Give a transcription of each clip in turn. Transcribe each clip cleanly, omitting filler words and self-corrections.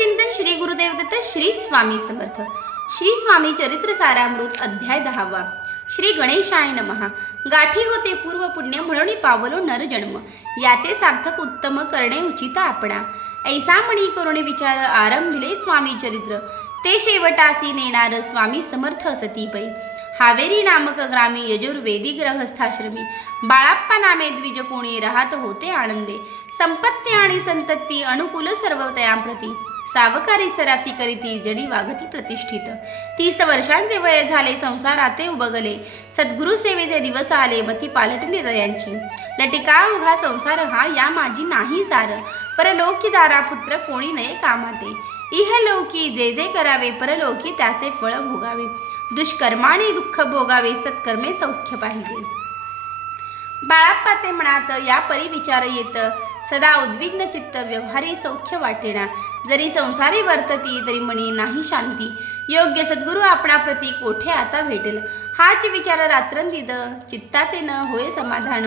चिंतन श्री गुरुदेव दत्त श्री स्वामी समर्थ। श्री स्वामी चरित्र सारामृत अध्याय 10। श्री गणेशाय नमः। गाठी होते पूर्व पुण्य म्हणून पावलो नर जन्म, याचे सार्थक उत्तम करणे उचित आपणा। ऐसा मणी करुण विचार आरंभिले स्वामी चरित्र, ते शेवटासी नेणार स्वामी समर्थ सतीपै। हावेरी नामक ग्रामी यजुर्वेदी ग्रहस्थाश्रमी, बाळाप्पा नामे द्विज कोणी राहत होते आनंदे। संपत्ती आणि संतती अनुकूल सर्व तयांप्रती, सावकारी सराफी करीती जडी वागती प्रतिष्ठित। 30 वर्षांचे वय झाले संसाराते उबगले, सद्गुरु सेवेचे दिवस आले मती पालटली दयांची। लटिका उघा संसार हा या माझी नाही सार, परलोकी दारा पुत्र कोणी नये कामाते। इहलौकी जे जे करावे परलोकी त्याचे फळ भोगावे, दुष्कर्माने दुःख भोगावे सत्कर्मे सौख्य पाहिजे। बाळाप्पाचे मनात या परी विचार येत, सदा उद्विग्न चित्त व्यवहारी सौख्य वाटेना। जरी संसारी वर्तती तरी मनी नाही शांती, योग्य सद्गुरु आपणा प्रती कोठे आता भेटेल। हाच विचार रात्रंदिद चित्ताचे न होय समाधान,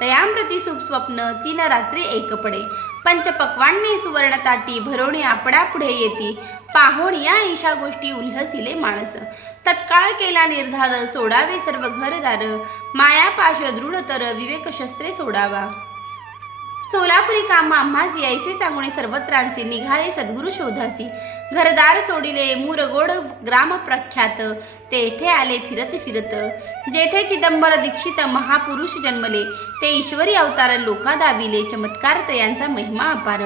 तयांप्रती शुभ स्वप्न 3 रात्री एक पडे। पंचपक्वान्ने सुवर्ण ताटी भरोणी आपणा पुढे येती, पाहोण या ईशा गोष्टी उल्हसिले माणस। तत्काळ केला निर्धार सोडावे सर्व घरदार, मायापाश दृढ तर विवेक शस्त्रे सोडावा। सोलापुरी काम आम्हास यायसे सांगून सर्वत्रांसी, निघाले सद्गुरु शोधासी। घरदार सोडिले मुरगोड ग्राम प्रख्यात, तेथे आले फिरत फिरत। जेथे चिदंबर दीक्षित महापुरुष जन्मले, ते ईश्वरी अवतार लोका दाविले। चमत्कार तयांचा महिमा अपार,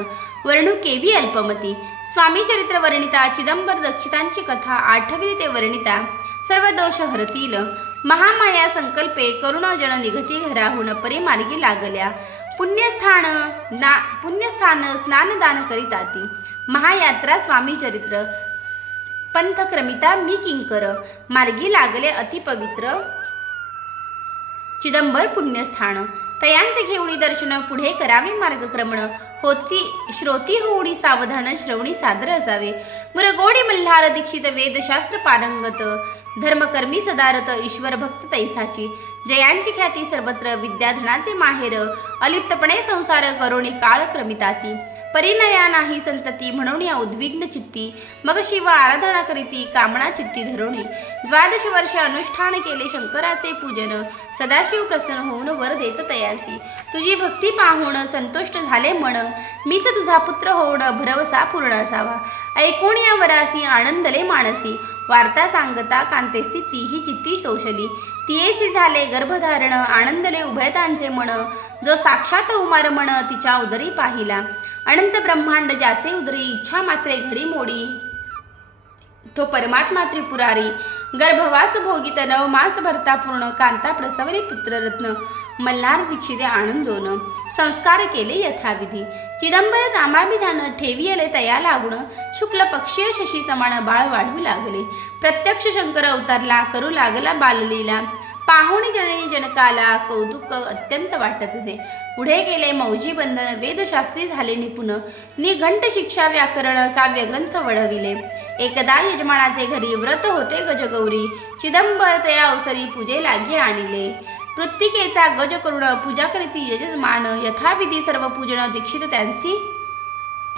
वर्णू केवी अल्पमती। स्वामी चरित्र वर्णिता चिदंबर दीक्षितांची कथा, आठविली ते वर्णिता सर्व दोष हरतील। महामाया संकल्पे करुणाजन निघती घराहून, परी मार्गी लागल्या। पुण्यस्थान स्नानदान करीताती, महायात्रा स्वामी चरित्र। पंथक्रमिता मी किंकर, मार्गी लागले अति पवित्र चिदंबर पुण्यस्थान। तयांचे घेऊनी दर्शन पुढे करावे मार्गक्रमण, होती श्रोती होऊडी सावधान श्रवणी सादर असावे। मुरगोडी मल्हार दीक्षित वेदशास्त्र पारंगत, धर्मकर्मी सदारत ईश्वर भक्त तैसाची। जयांची ख्याती सर्वत्र विद्याधनाचे माहेर, अलिप्तपणे संसार करोणी काळ क्रमिताती। परिणया नाही संतती म्हणून या उद्विग्न चित्ती, मग शिव आराधना करीती कामना चित्ती धरोणी। 12 वर्ष अनुष्ठान केले शंकराचे पूजन, सदाशिव प्रसन्न होऊन वर देत तयासी। तुझी भक्ती पाहून संतुष्ट झाले मन, मीच तुझा पुत्र होऊन भरवसा पूर्ण असावा। ऐकून या वरासी आनंदले मानसी, वार्ता सांगता कांतेसी तीही चित्ती शोषली। तियेसी झाले गर्भधारण आनंदले उभयतांचे मन, जो साक्षात उमारमण तिच्या उदरी पाहिला। अनंत ब्रह्मांड ज्याचे उदरी, इच्छा मात्रे घडी मोडी तो परमात्मा त्रिपुरारी। गर्भवास भोगित 9 मास भरता पूर्ण, कांता प्रसवली पुत्ररत्न। मल्हार दीक्षिते आनंदोन संस्कार केले यथाविधी, चिदंबर नामाभिधान ठेवियले तया लागून। शुक्ल पक्षीय शशी समान बाळ वाढू लागले, प्रत्यक्ष शंकर अवतारला करू लागला बाललीला। पाहुणी जननी जनकाला कौतुक अत्यंत वाटत असे। पुढे गेले मौजी बंधन, वेदशास्त्री झाले निपुण। निघंट शिक्षा व्याकरण काव्यग्रंथ वडविले। एकदा यजमानाचे घरी व्रत होते गजगौरी, चिदंबर तया अवसरी पूजे लागे आणिले। मृत्तिकेचा गज करून पूजा करीती यजमान, यथाविधी सर्व पूजन दीक्षित त्यांसी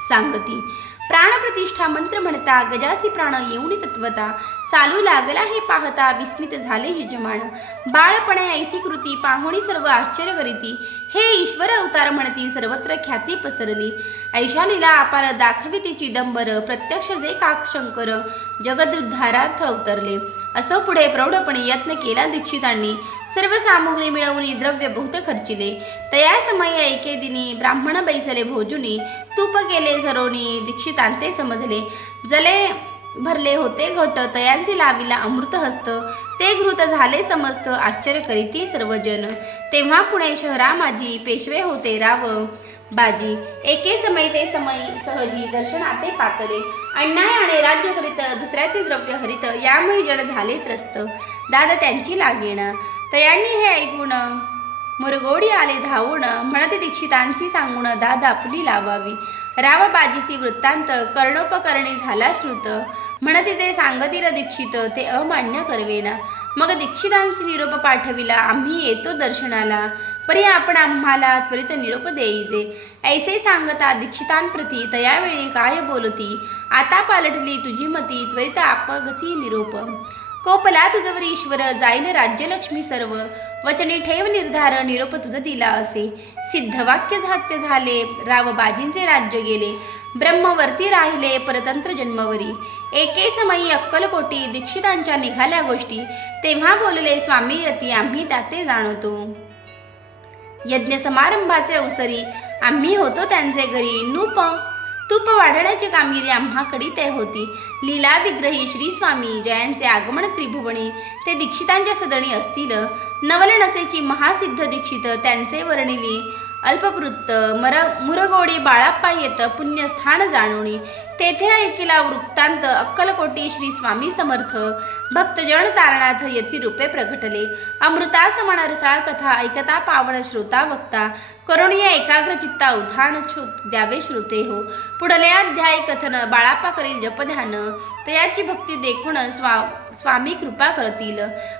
सांगती। प्राणप्रतिष्ठा मंत्र म्हणता गजासी प्राण येऊनी तत्वता, चालू लागला हे पाहता विस्मित झाले यजमान। बाळपणे ऐसी कृती पाहुणी सर्व आश्चर्य करीती, हे ईश्वर अवतार म्हणती सर्वत्र ख्याती पसरली। ऐशा लीला अपार दाखविती चिदंबर, प्रत्यक्ष जे शंकर जगदुद्धारार्थ अवतरले। असो पुढे प्रौढपणे यत्न केला दीक्षितांनी, सर्व सामुग्री मिळवून द्रव्य बहुत खर्चिले। तया समय एके दिनी ब्राह्मण बैसले भोजुनी, तूप केले सरोनी दीक्षितांते समजले। जले भरले होते घट तयांसी लाविला अमृत हस्त, ते घृत झाले समस्त आश्चर्य करीती सर्वजन। तेव्हा पुणे शहरा माझी पेशवे होते राव बाजी, एके समय ते समय सहजी दर्शनाते पातले। अन्याय आणि राज्य करीत दुसऱ्याचे द्रव्य हरित, यामुळे जड झाले त्रस्त दाद त्यांची लागेना। तयांनी हे ऐकून मुरगोडी आले धावून, म्हणते दीक्षितांसी सांगून दाद आपुली लावावी। राव बाजीसी वृत्तांत कर्णोपकरणी झाला श्रुत, म्हणते ते सांगतील दीक्षित ते अमान्य करवेना। मग दीक्षितांसी निरोप पाठविला, आम्ही येतो दर्शनाला। परी आपण आम्हाला त्वरित निरोप देईजे. ऐसे सांगता दीक्षितांप्रती तयावेळी काय बोलती, आता पालटली तुझी मती, त्वरित आपगसी निरोप. कोपला तुझवर ईश्वर, जाईल राज्यलक्ष्मी सर्व, वचनी ठेव निर्धार, निरोप तुझ दिला असे. सिद्धवाक्य सत्य झाले, रावबाजींचे राज्य गेले, ब्रह्मवर्ती राहिले परतंत्र जन्मवरी. एके समयी अक्कलकोटी दीक्षितांच्या निघाल्या गोष्टी, तेव्हा बोलले स्वामी यती, आम्ही त्याते जाणवतो. यज्ञ समारंभाचे अवसरी आम्ही होतो त्यांचे घरी, तूप वाढण्याची कामगिरी आम्हाकडे ते होती. लीला विग्रही श्री स्वामी जयांचे आगमन त्रिभुवनी, ते दीक्षितांच्या सदणी असतील. नवल नसेची महासिद्ध दीक्षित, त्यांचे वर्णिली अल्पवृत्त. मुरगोडी बाळाप्पा येत पुण्यस्थान जाणोनी, तेथे ऐकिला वृत्तांत अक्कलकोटी श्री स्वामी समर्थ. भक्तजन तारणार्थ यती रूपे प्रगटले, अमृता समान रसाळ कथा ऐकता पावन श्रोता वक्ता. करुणीय एकाग्र चित्ता उधाण द्यावे श्रोते हो. पुढले अध्याय कथन, बाळाप्पा करील जपध्यान, तयाची भक्ती देखून स्वामी कृपा करतील.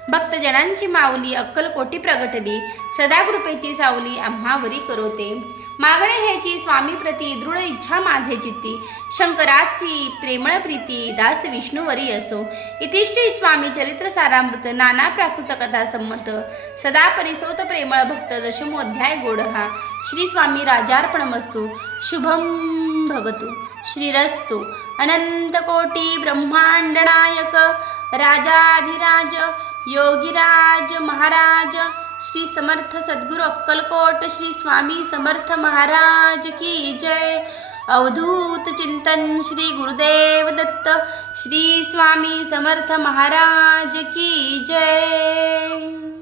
भक्तजनांची माऊली अक्कलकोटी प्रगटली, सदा कृपेची सावली आम्हावरी करोते. मागणे हेची स्वामी प्रती दृढ इच्छा माझे चित्ती, शंकराची प्रेमळ प्रीती दास विष्णुवरी असो. इति श्री स्वामी चरित्र सारामृत, नाना प्राकृत कथा संमत, सदा परिसोत प्रेमळ भक्त, दशमोध्याय गोडहा. श्री स्वामी राजार्पणमस्तु. शुभम भवतु. श्रीरस्तु. अनंत कोटी ब्रह्मांड नायक, राजाधिराज योगीराज महाराज, श्री समर्थ सद्गुरु अक्कलकोट श्री स्वामी समर्थ महाराज की जय. अवधूत चिंतन श्री गुरुदेव दत्त श्री स्वामी समर्थ महाराज की जय.